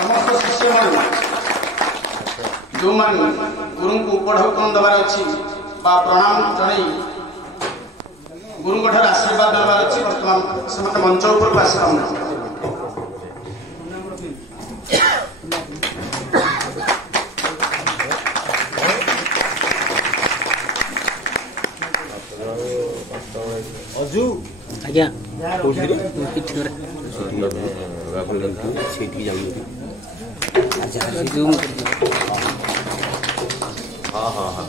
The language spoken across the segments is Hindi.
समस्त शिष्य जो मान गुरु को उपढौकन दबार अच्छी प्रणाम जन गुरु आशीर्वाद दबार अच्छी बर्तमान से मंच ऊपर आस आज्ञा हाँ हाँ हाँ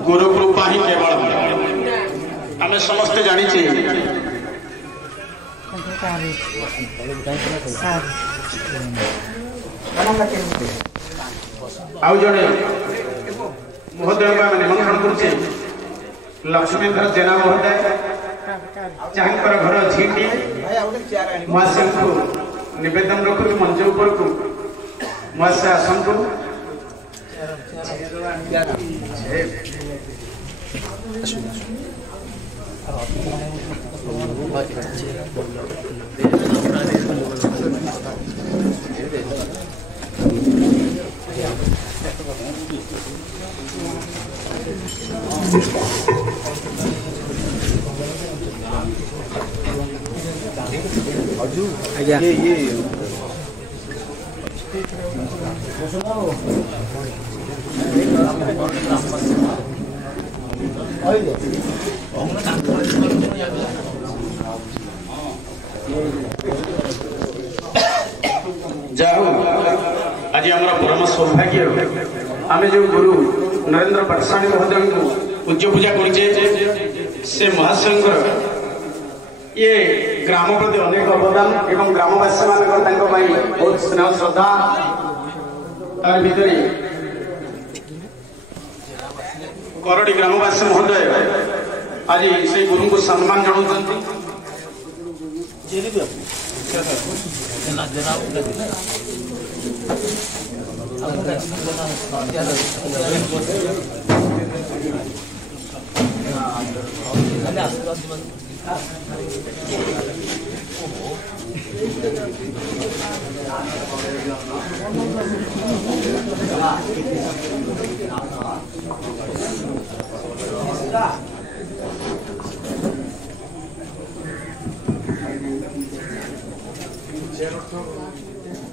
गुरु कृपा ही केवल आम समस्ते जानी आउ जड़े महोदय मैंने निमंत्रण करुचे लक्ष्मीधर जेना महोदय जहाँ घर झीटी महाशय को निवेदन रखु मंच ऊपर को महाशय आसतु आज्ञा जाओ आज हमारा परम सौभाग्य आम जो गुरु नरेंद्र पाठशाणी महोदय को पूज्य पूजा करे से महाशय ये ग्राम प्रति अनेक अवदान एवं ग्रामवासी मान बहुत स्नेह श्रद्धा तार भीतर करड़ी ग्रामवासी महोदय आज से गुरु को सम्मान जनाऊँ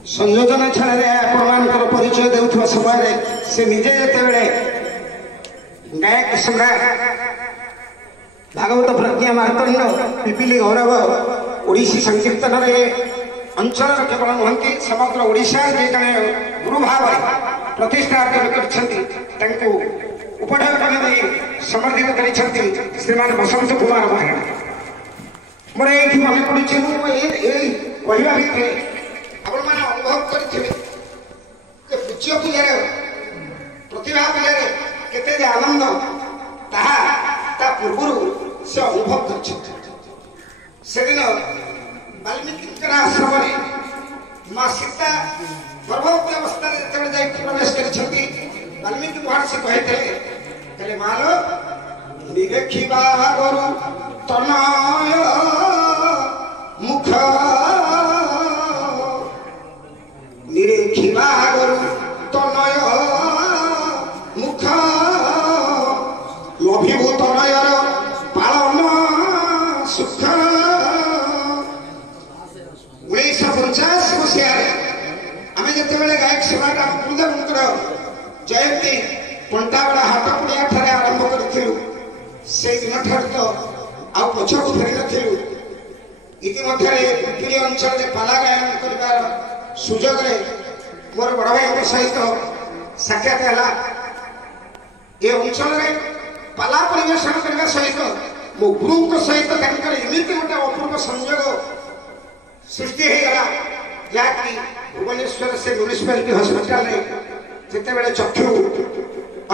संयोजन छाड़े आपण परिचय देउथवा समय से निजे जेतेबेले गायक सम्राट भागवत प्रज्ञा मार्तंड पिपिली गौरव ओडिसी संकीर्तन अंचल केवल नुहति समग्र ओडिशा जे जड़े गुरु भाव प्रतिष्ठा अर्जन कर उपढौकन दे समर्थित कर श्रीमान बसंत कुमार महाराणा मोर ये मन पड़े कहवा भितर आपण मैंने अनुभव करें पूज्य पूजार प्रतिभा पूजार केते आनंद ता पूर्व से अनुभव कर वाल्मीकि आश्रम माँ सीता गर्भवती अवस्था प्रवेश कर वाल्मीकि महर्षि कहते मालो निरेखिबा गुरु तनय मुख निरेखिबा गुरु तनय मुख लभिभू तनयर पालन सुख 1950 मसीह आम जिते गायक सम्राट गुरुदेव जयंती पंटागड़ा हाट पड़िया ठारे आरंभ करूँ से दिन ठार तो आउ पछक फेरी नु इतिमध्य पिपिली अंचल पाला गायन कर सुजोग मोर बड़ भाई सहित साक्षात है ये अंचल पाला परिवेशन करने सहित मो गुरु सहित एमती गोटे अपूर्व संयोग सृष्टि होगा जहाँकि भुवनेश्वर से म्यूनिसिपालिटी हॉस्पिटल जिते चक्षु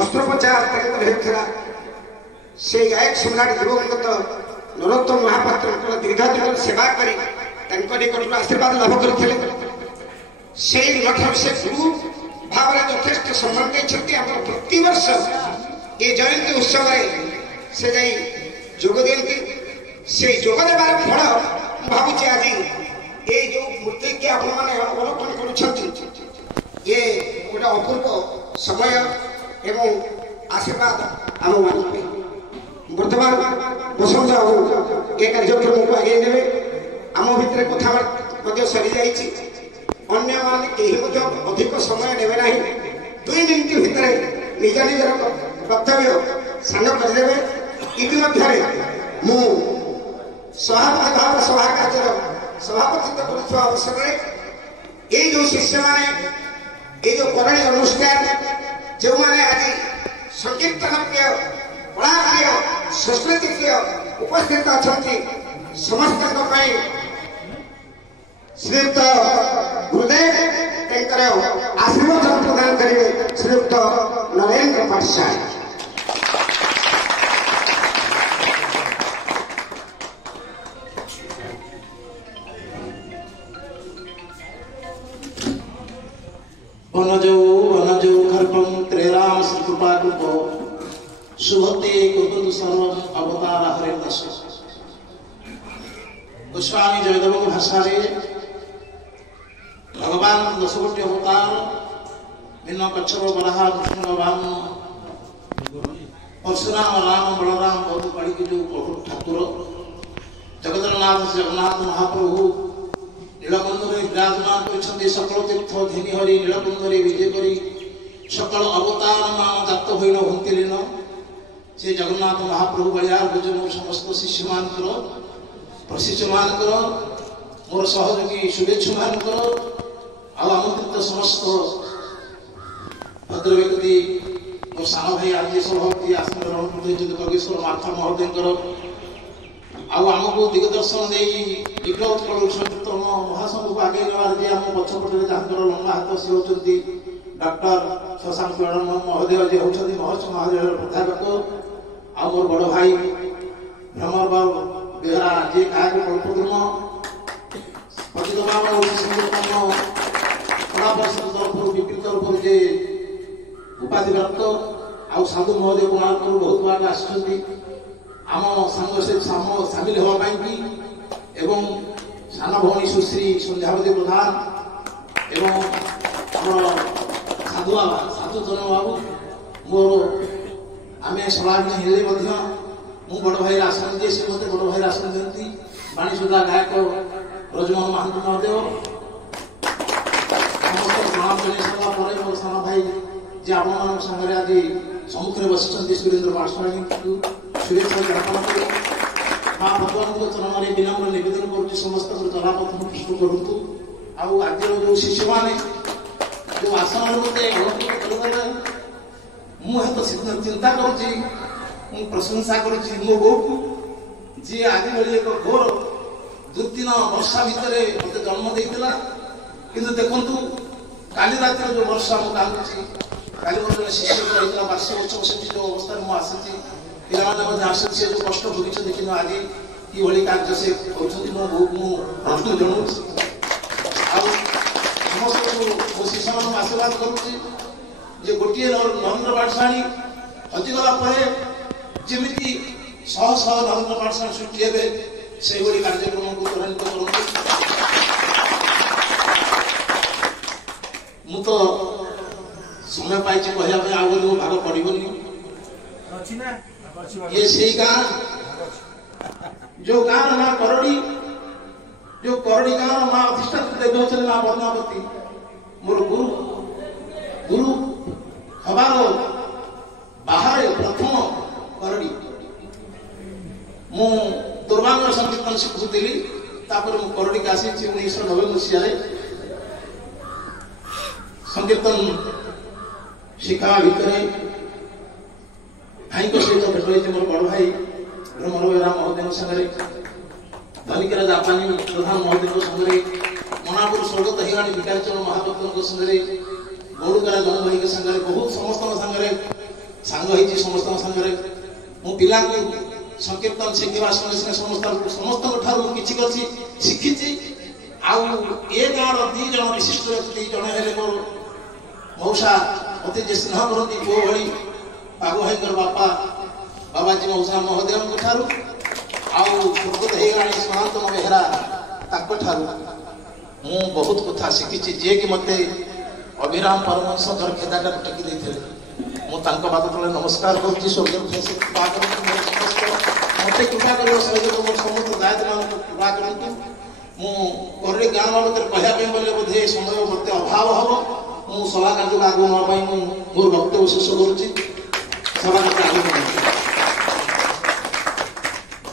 अस्त्रोपचार होता से गायक सम्राट दिवंगत नरोत्तम महापात्र दीर्घ दिन सेवा कर निकट आशीर्वाद लाभ करते से गुरु भाव में यथेष्ट सम्मान देते प्रति वर्ष ये जयंती उत्सव से जोग दिखती से जोग देवार फल भावुचे आज ये जो मूर्ति की अवलोकन कर ये गोटे अपूर्व समय एवं आशीर्वाद आम मान बर्तमान बसंत बाबू ये कार्यक्रम को आगे ने आम भितर कथा सरी जाइए अन्य मान कहीं अधिक समय नेबे ना 2 मिनिट भितर निज निजर कर्तव्य सांग करदे इतिमध्य मु सभापति भाव सभा कार्य सभापतित्व कर अवसर में ये जो शिष्य मैंने ये जो करणी अनुष्ठान जो मैंने आज संकीर्तन कलाप्रिय संस्कृति उपस्थित अच्छा समस्त श्रीयुक्त गुरुदेव आशीर्वाद प्रदान करेंगे श्रीयुक्त नरेंद्र पाठशाही। वनजौ खर्पम त्रेराम कृपा कृपो शुभते कुतुल सर्व अवतार हरे दश गोस्वामी जयदेव भाषा भगवान 10 कोटी अवतार भिन्न कच्छप बराह कृष्ण वामन परशुराम राम बलराम बहुत बड़ी की जो प्रभु ठाकुर जगतनाथ जगन्नाथ महाप्रभु नीलकंदरे विराजमान कर सकल तीर्थ धेनी हरि नीलकंदरे विजय करी सकल अवतार मान जात होन हंतिलीन से जगन्नाथ महाप्रभु बलियार भोज मोर समस्त शिष्य मानकर प्रशिष्य मानकर मोर सहयोगी शुभेच्छु मानकर आमंत्रित समस्त भद्र व्यक्ति मोर सान भाई आज सभापति आसन ग्रहण करते खगेश्वर माथा महोदय आमको दिग्दर्शन दे उत्कल महासंघ को आगे नेवार जी आम पछपटे जहाँ लंबा हाथ सी होती डॉक्टर शशांक महोदय जी होती महर्ष महाविद्यालय प्राध्यापक आ मोर बड़ भाई भ्रमर बाबू बेहरा जी गायक कल्पद्रुम प्रतिगम कला परिषद तरफ विपी तरफ जे उपाधि प्राप्त आउ साधु महोदय कोणार्क बहुत बार आम सांग से सामिल होगापी एवं सान भौणी सुश्री संध्यावती प्रधान एवं साधु बाबा साधु जन बाबू मोर आम सलाह हेले मु बड़ भाई आसन दिए से मत बड़ भाई आसन दिखती बाणीसुधा गायक रजमोहन महांत महोदय प्रणाम कर मोर सान भाई जे आप सागर आज सम्मुखें बसी सुरेंद्र पाठशाही शुभेच्छा ज्ञापन कर माँ भगवान चरण में विनम्र निवेदन कर समस्त चलापथ पुष्ट करूँ आउ आज जो शिष्य मैंने जो आसन मत अलंकृत कर मुझे चिंता कर प्रशंसा कर मो बो को जी आज भाई एक घोर दुर्दिन वर्षा भितर मत जन्म देता किंतु देखु काली रात जो वर्षा मुझे कांदुची काली मोर शिष्य रही वार्षिक उत्सव से जो अवस्था मुझे आसी पिलाने आसी से जो कष्ट भोगी देखिन आज ये कार्य से कर जनाऊँ समस्त मो शिष्य मान आशीर्वाद करुच्ची गोटे नरेंद्र पाठशाही हजिगला जमी शह शह नरेंद्र पाठशाही सृष्टि हे से कार्यक्रम को त्वरान्वित करूँ मु तो समय पाई कहना आगे मो भाग पड़ोनी ये से गाँ जो गाँव ना करड़ी जो करड़ी गाँव माँ अधिष्ठात्री देवी होते माँ पद्मावती मोर गुरु गुरु हबार बाहर प्रथम करड़ी मु दुर्बांग संकीर्तन शिखुली करड़ी आसी 1990 मसीह संकीर्तन शिखा भितर भाई सहित भेट होती मोर बड़ भाई ब्रह्मण बेहरा महोदय सागर धनिकरा जापानी प्रधान महोदय सागर मनापुर स्वर्गत हिराणी विकाचरण महापत्र सागर गौड़करा जन भाई सागर बहुत समस्त सागर सांग होती समस्त सागर मो पिला संकीर्तन शिखा समस्त किसी शिखी आउ ए गाँव दी जन विशिष्ट व्यक्ति जड़े हेले मोर मौसा अति जे स्नेह करती पुओ भली पाग भाई बापा बाबाजी मौसा महोदय ठारू आउ स्वर्गत हिराणी सनातन बेहरा मु बहुत कथा शिखी जे कि मते अभिराम परमहंस घर खेदाटा टेकी देते मु बाद तले नमस्कार करती स्वर्ग मत कृपा कर समस्त दायित्व मान कृपा करतु मुझे गाँव बाबद कहवाई बोले बोधे समय मत अभाव हम मु सभा कार्य आगे नापी मोर वक्तव्य शेष करुँचा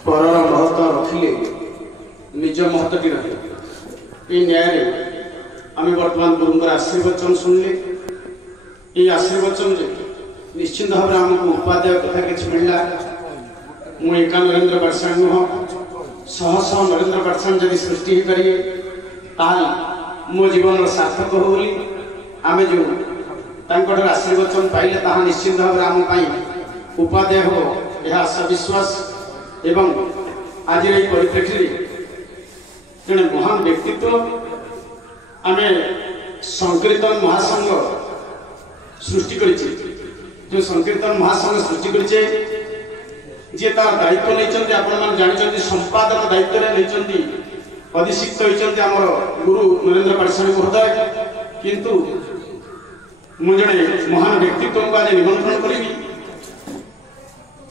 पर महत्व रखिले निज महत्व टी रहे ये न्याय आम बर्तमान गुरुंर आशीर्वचन शुणिले ये आशीर्वचन निश्चिंत भाव आमको उपाध्याय कथा कि मिलला मु एका नरेंद्र पाठशाणी नुह शह शह नरेंद्र पाठशाणी जब सृष्टि करेंगे ताल मो जीवन सार्थक हो बोली आम जो आशीर्वचन पाइले ताहा निश्चिंत भाव आम उपाध्याय हो यह आशा विश्वास एवं आज ये परिप्रेक्षी जड़े महान व्यक्तित्व आम संकीर्तन महासंघ सृष्टि कर जो संकीर्तन महासंघ सृष्टि करे जी तार दायित्व नहीं आपण जानते संपादक दायित्व नहीं अधिशिक्त होती आमर गुरु नरेंद्र पाठशाणी महोदय किंतु मुझे महान व्यक्तित्व को आज निमंत्रण करी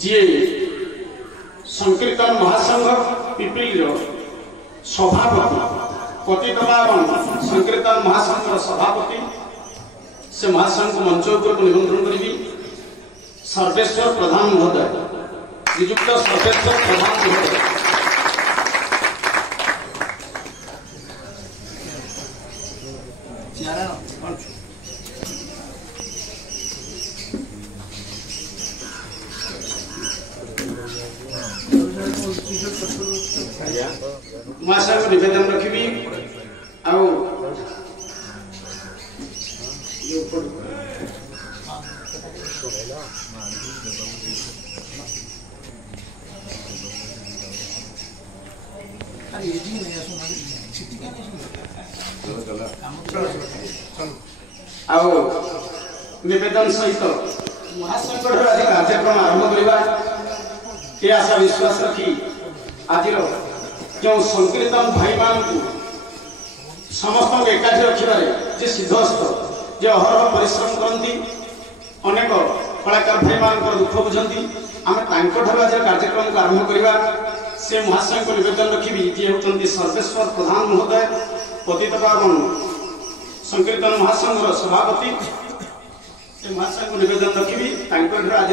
जी संकीर्तन महासंघ पिपिल सभापति पतितपावन संकीर्तन महासंघ सभापति से महासंघ को मंच को निमंत्रण करी सर्वेश्वर प्रधान महोदय नियुक्त सर्वेश्वर प्रधान महोदय महाशय को निवेदन रखी आउ निवेदन सहित महासंघ कार्यक्रम आरंभ करवा ये आशा विश्वास रखी आज जो संकीर्तन भाई मान समस्त एकाठी रखिबारे जे सिद्धहस्त जे अहरह परिश्रम करती अनेक कलाकार भाई मान दुख बुझती आम आज कार्यक्रम को आरंभ करवा से महाशय को निवेदन रखी जी होती सर्वेश्वर प्रधान महोदय पतितपावन संकीर्तन महासंघ सभापति से महाशय को निवेदन रखी आज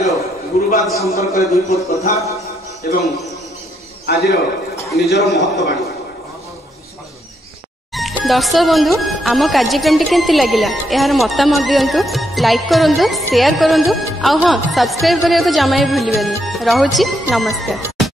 गुरुवाद संपर्क में दुई पद कथा एवं आज निजर महत्ववाणी दर्शक बंधु आम कार्यक्रम केमती लगिला यार मतामत दिंतु लाइक करूँ शेयर करूँ आ हाँ सब्सक्राइब करने को जमा भूलिए। रहुची नमस्कार।